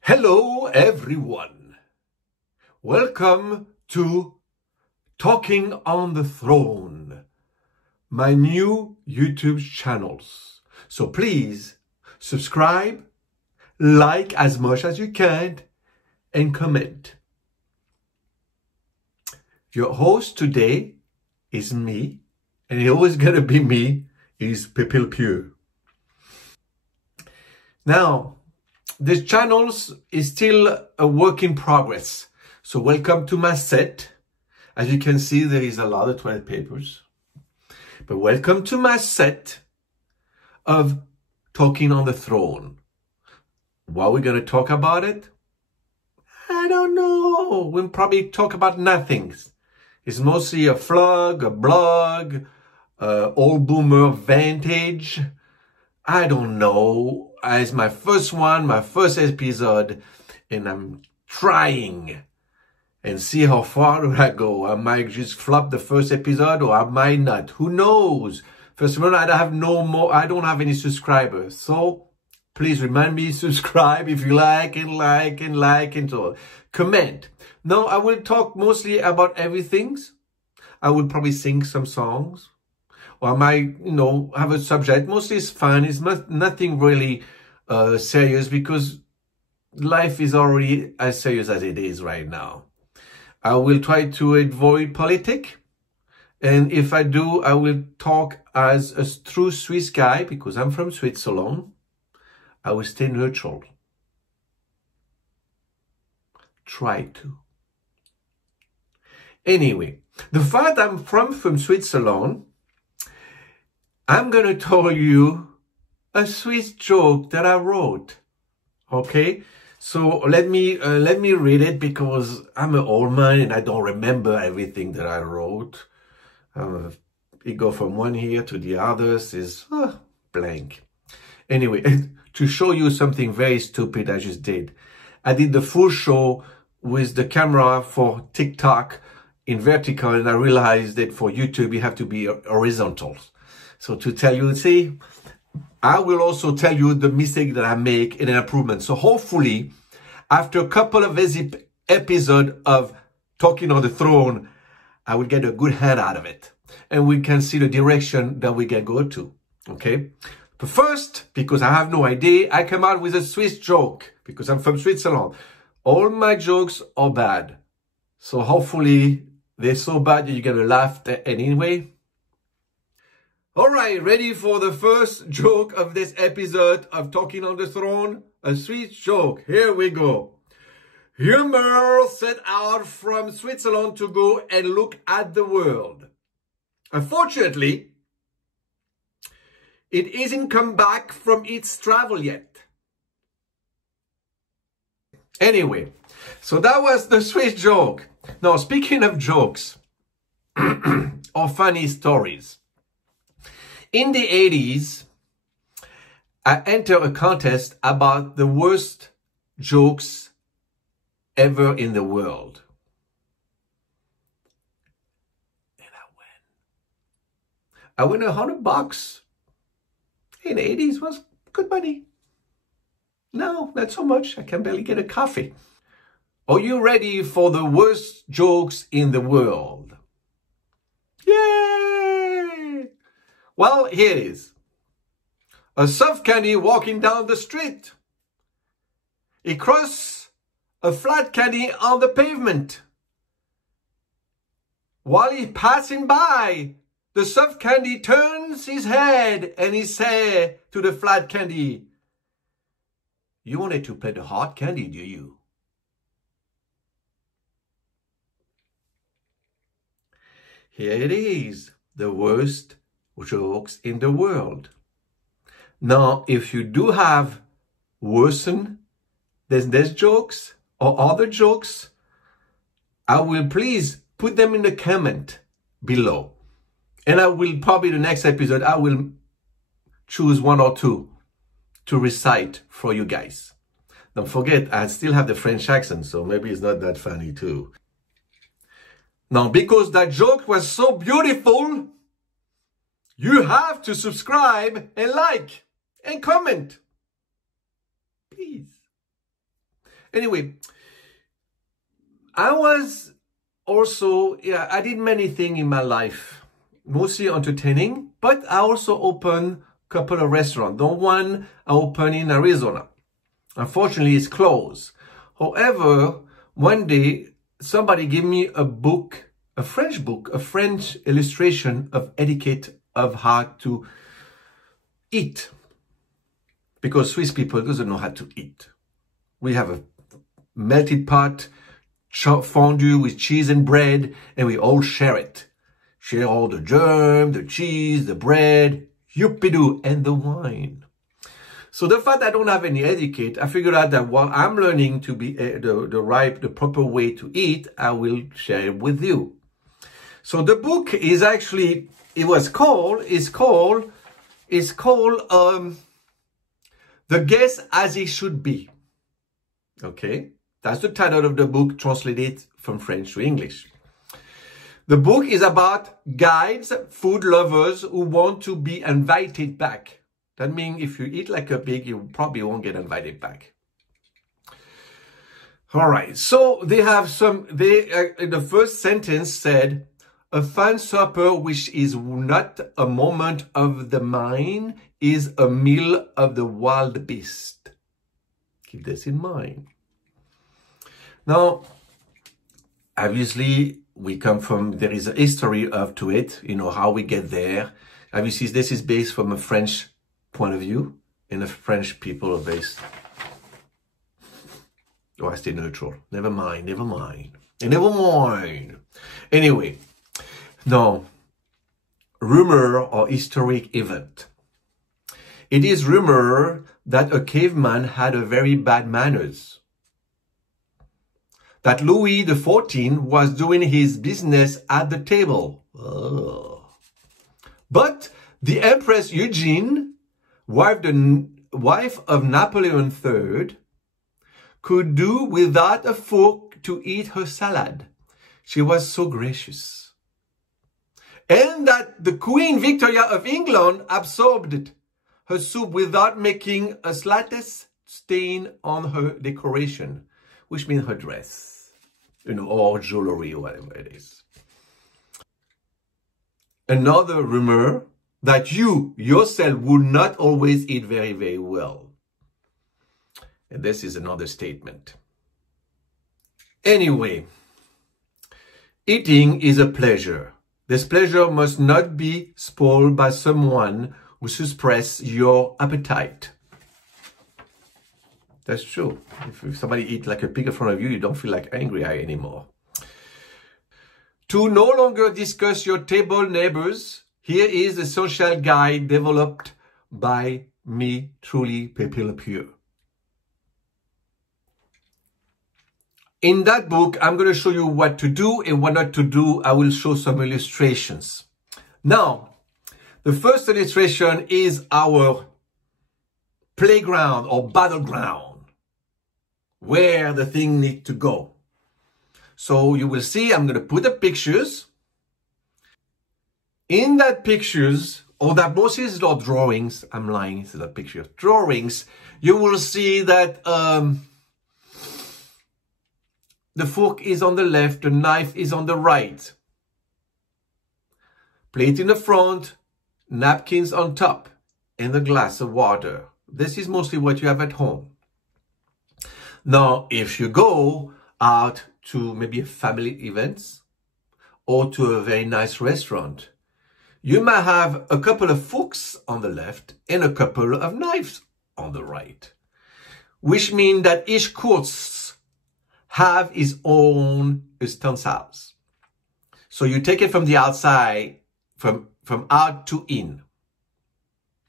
Hello everyone, welcome to Talking on the Throne, my new YouTube channels. So please subscribe, like as much as you can, and comment. Your host today is me, and it's always gonna be me, is Pepe Le Pieux. Now, this channel is still a work in progress. So welcome to my set. As you can see, there is a lot of toilet papers. But welcome to my set of Talking on the Throne. What we're going to talk about it? I don't know. We'll probably talk about nothing. It's mostly a vlog, a blog, old boomer vintage. I don't know. It's my first one, my first episode, and I'm trying and see how far do I go. I might just flop the first episode, or I might not. Who knows? First of all, I don't have any subscribers. So please remind me, subscribe if you like, and so comment. Now I will talk mostly about everything. I will probably sing some songs. Or I might, have a subject. Mostly it's fun. It's nothing really serious, because life is already as serious as it is right now. I will try to avoid politics. And if I do, I will talk as a true Swiss guy, because I'm from Switzerland. I will stay neutral. Try to. Anyway, the fact I'm from Switzerland, I'm going to tell you a Swiss joke that I wrote. Okay? So let me read it, because I'm an old man and I don't remember everything that I wrote. It go from one here to the others is blank. Anyway, to show you something very stupid I just did. I did the full show with the camera for TikTok in vertical, and I realized that for YouTube you have to be horizontal. So to tell you, see, I will also tell you the mistake that I make and an improvement. So hopefully, after a couple of episodes of Talking on the Throne, I will get a good hand out of it. And we can see the direction that we can go to. Okay? But first, because I have no idea, I come out with a Swiss joke, because I'm from Switzerland. All my jokes are bad. So hopefully, they're so bad that you're going to laugh anyway. All right, ready for the first joke of this episode of Talking on the Throne? A Swiss joke. Here we go. Humor set out from Switzerland to go and look at the world. Unfortunately, it isn't come back from its travel yet. Anyway, so that was the Swiss joke. Now, speaking of jokes or funny stories, in the 80s, I entered a contest about the worst jokes ever in the world. And I won $100. In the 80s was good money. No, not so much. I can barely get a coffee. Are you ready for the worst jokes in the world? Yay! Well, here it is. A soft candy walking down the street. He crosses a flat candy on the pavement. While he's passing by, the soft candy turns his head and he says to the flat candy, "You wanted to play the hard candy, do you?" Here it is, the worst jokes in the world. Now, if you do have worsen than these jokes or other jokes, I will please put them in the comment below. And I will probably the next episode, I will choose one or two to recite for you guys. Don't forget, I still have the French accent, so maybe it's not that funny too. Now, because that joke was so beautiful, you have to subscribe and like and comment. Please. Anyway, I was also, I did many things in my life, mostly entertaining, but I also opened a couple of restaurants. The one I opened in Arizona. Unfortunately, it's closed. However, one day, somebody gave me a book, a French illustration of etiquette of how to eat. Because Swiss people doesn't know how to eat. We have a melted pot, fondue with cheese and bread, and we all share it. Share all the germ, the cheese, the bread, youpidoo, and the wine. So the fact I don't have any etiquette, I figured out that while I'm learning to be the proper way to eat, I will share it with you. So the book is actually, is called The Guest as It Should Be. Okay, that's the title of the book, translated from French to English. The book is about guides, food lovers who want to be invited back. That means if you eat like a pig, you probably won't get invited back. All right, so they have the first sentence said, a fine supper which is not a moment of the mind is a meal of the wild beast. Keep this in mind. Now, obviously, there is a history to it, how we get there. Obviously, this is based from a French point of view, and the French people are based. Oh, I stay neutral. Never mind. Anyway, now, rumor or historic event. It is rumor that a caveman had a very bad manners. That Louis XIV was doing his business at the table. Oh. But the Empress Eugenie, wife of Napoleon III, could do without a fork to eat her salad. She was so gracious. And that the Queen Victoria of England absorbed her soup without making a slightest stain on her decoration, which means her dress, or jewelry, or whatever it is. Another rumor that you yourself would not always eat very, very well. And this is another statement. Anyway, eating is a pleasure. This pleasure must not be spoiled by someone who suppresses your appetite. That's true. If somebody eats like a pig in front of you, you don't feel like angry anymore. To no longer discuss your table neighbors, here is a social guide developed by me, truly, Pepe Le Pieux. In that book, I'm going to show you what to do and what not to do. I will show some illustrations. Now, the first illustration is our playground or battleground, where the thing needs to go. So you will see, I'm going to put the pictures. In that pictures, or that mostly is not drawings, I'm lying, it's not pictures, drawings, you will see that the fork is on the left, the knife is on the right. Plate in the front, napkins on top, and a glass of water. This is mostly what you have at home. Now, if you go out to maybe a family event or to a very nice restaurant, you might have a couple of forks on the left and a couple of knives on the right, which means that each course have its own utensils. So you take it from the outside, from out to in.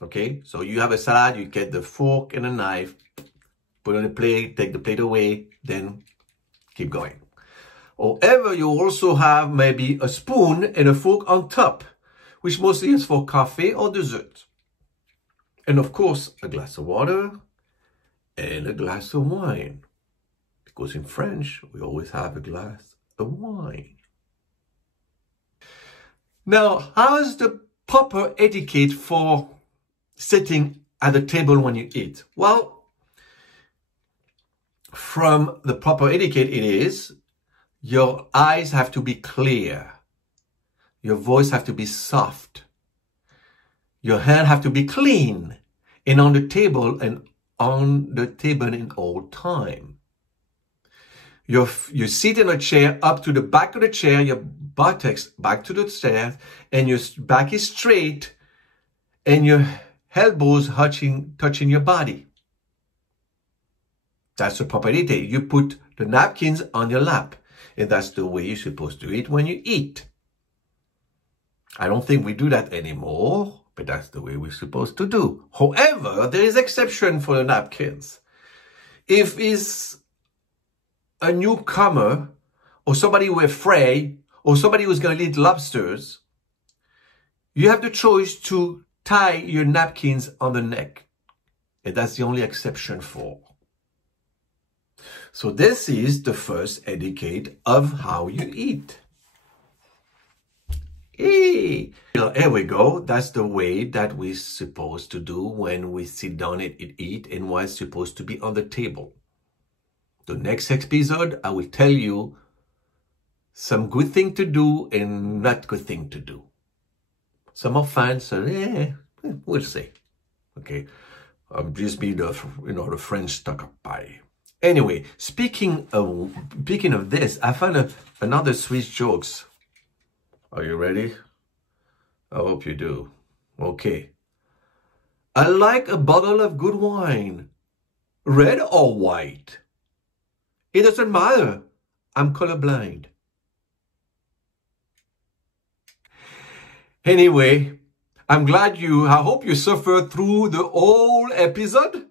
Okay, so you have a salad, you get the fork and a knife, put on the plate, take the plate away, then keep going. However, you also have maybe a spoon and a fork on top, which mostly is for coffee or dessert. And of course, a glass of water and a glass of wine. Because in French, we always have a glass of wine. Now, how is the proper etiquette for sitting at the table when you eat? Well, from the proper etiquette, it is your eyes have to be clear. Your voice have to be soft. Your hand have to be clean and on the table in all time. You sit in a chair up to the back of the chair, your buttocks back to the chair, and your back is straight, and your elbows touching your body. That's the proper etiquette. You put the napkins on your lap, and that's the way you're supposed to eat when you eat. I don't think we do that anymore, but that's the way we're supposed to do. However, there is exception for the napkins. If it's a newcomer, or somebody who's afraid, or somebody who's going to eat lobsters, you have the choice to tie your napkins on the neck. And that's the only exception for. So this is the first etiquette of how you eat. Hey, here we go. That's the way that we're supposed to do when we sit down and eat, and what's supposed to be on the table. The next episode, I will tell you some good thing to do and not good thing to do. Some are fun, so we'll see. Okay, just be the French stuck-up pie. Anyway, speaking of this, I found another Swiss jokes. Are you ready? I hope you do. Okay. I like a bottle of good wine, red or white. It doesn't matter. I'm colorblind. Anyway, I hope you suffered through the whole episode.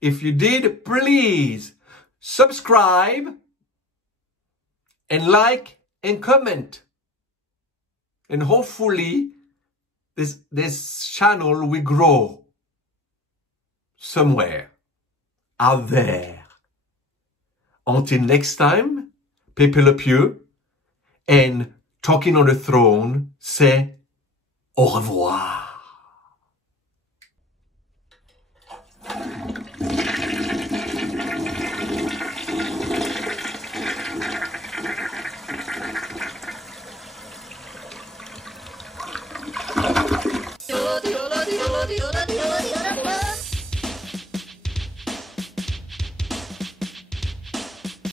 If you did, please subscribe and like and comment. And hopefully this channel will grow somewhere out there. Until next time, Pepe Le Pieux and Talking on the Throne say au revoir.